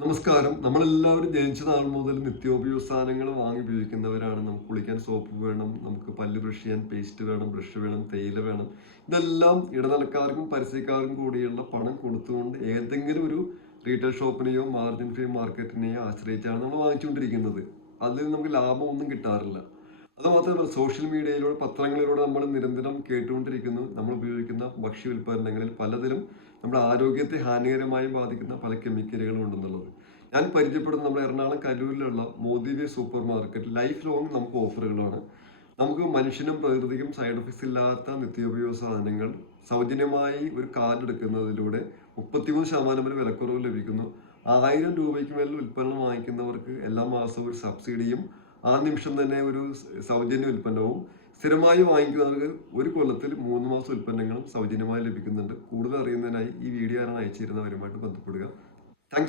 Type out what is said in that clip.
നമസ്കാരം. നമ്മളെല്ലാവരും ജനിച്ച നാൾ മുതൽ നിത്യോപയോഗ സാധനങ്ങൾ വാങ്ങി ഉപയോഗിക്കുന്നവരാണ്. നമുക്ക് കുളിക്കാൻ സോപ്പ് വേണം, നമുക്ക് പല്ല് ബ്രഷ് ചെയ്യാൻ പേസ്റ്റ് വേണം, ബ്രഷ് വേണം, തേയില വേണം. ഇതെല്ലാം ഇടനിലക്കാർക്കും പരസ്യക്കാർക്കും കൂടിയുള്ള പണം കൊടുത്തുകൊണ്ട് ഏതെങ്കിലും ഒരു റീറ്റെയിൽ ഷോപ്പിനെയോ മാർജിൻ ഫ്രീ മാർക്കറ്റിനെയോ ആശ്രയിച്ചാണ് നമ്മൾ വാങ്ങിച്ചുകൊണ്ടിരിക്കുന്നത്. അതിൽ നമുക്ക് ലാഭമൊന്നും കിട്ടാറില്ല. അതുമാത്രമല്ല, സോഷ്യൽ മീഡിയയിലൂടെ പത്രങ്ങളിലൂടെ നമ്മൾ നിരന്തരം കേട്ടുകൊണ്ടിരിക്കുന്നു, നമ്മൾ ഉപയോഗിക്കുന്ന ഭക്ഷ്യ ഉൽപ്പന്നങ്ങളിൽ പലതിലും നമ്മുടെ ആരോഗ്യത്തെ ഹാനികരമായി ബാധിക്കുന്ന പല കെമിക്കലുകളും ഉണ്ടെന്നുള്ളത്. ഞാൻ പരിചയപ്പെടുന്ന നമ്മുടെ എറണാകുളം കരൂരിലുള്ള മോദിവേ സൂപ്പർ മാർക്കറ്റ് ലൈഫ് ലോങ് നമുക്ക് ഓഫറുകളാണ്. നമുക്ക് മനുഷ്യനും പ്രകൃതിക്കും സൈഡ് എഫക്ട്സ് ഇല്ലാത്ത നിത്യോപയോഗ സാധനങ്ങൾ സൗജന്യമായി ഒരു കാർഡ് എടുക്കുന്നതിലൂടെ 33% വരെ വിലക്കുറവ് ലഭിക്കുന്നു. 1000 രൂപയ്ക്ക് മേൽ ഉൽപ്പന്നം വാങ്ങിക്കുന്നവർക്ക് എല്ലാ മാസവും ഒരു സബ്സിഡിയും ആ നിമിഷം തന്നെ ഒരു സൗജന്യ ഉൽപ്പന്നവും, സ്ഥിരമായി വാങ്ങിക്കുന്നവർക്ക് ഒരു കൊല്ലത്തിൽ 3 മാസം ഉൽപ്പന്നങ്ങളും സൗജന്യമായി ലഭിക്കുന്നുണ്ട്. കൂടുതൽ അറിയുന്നതിനായി ഈ വീഡിയോ ആണ് അയച്ചു തരുന്നവരുമായിട്ട് ബന്ധപ്പെടുക.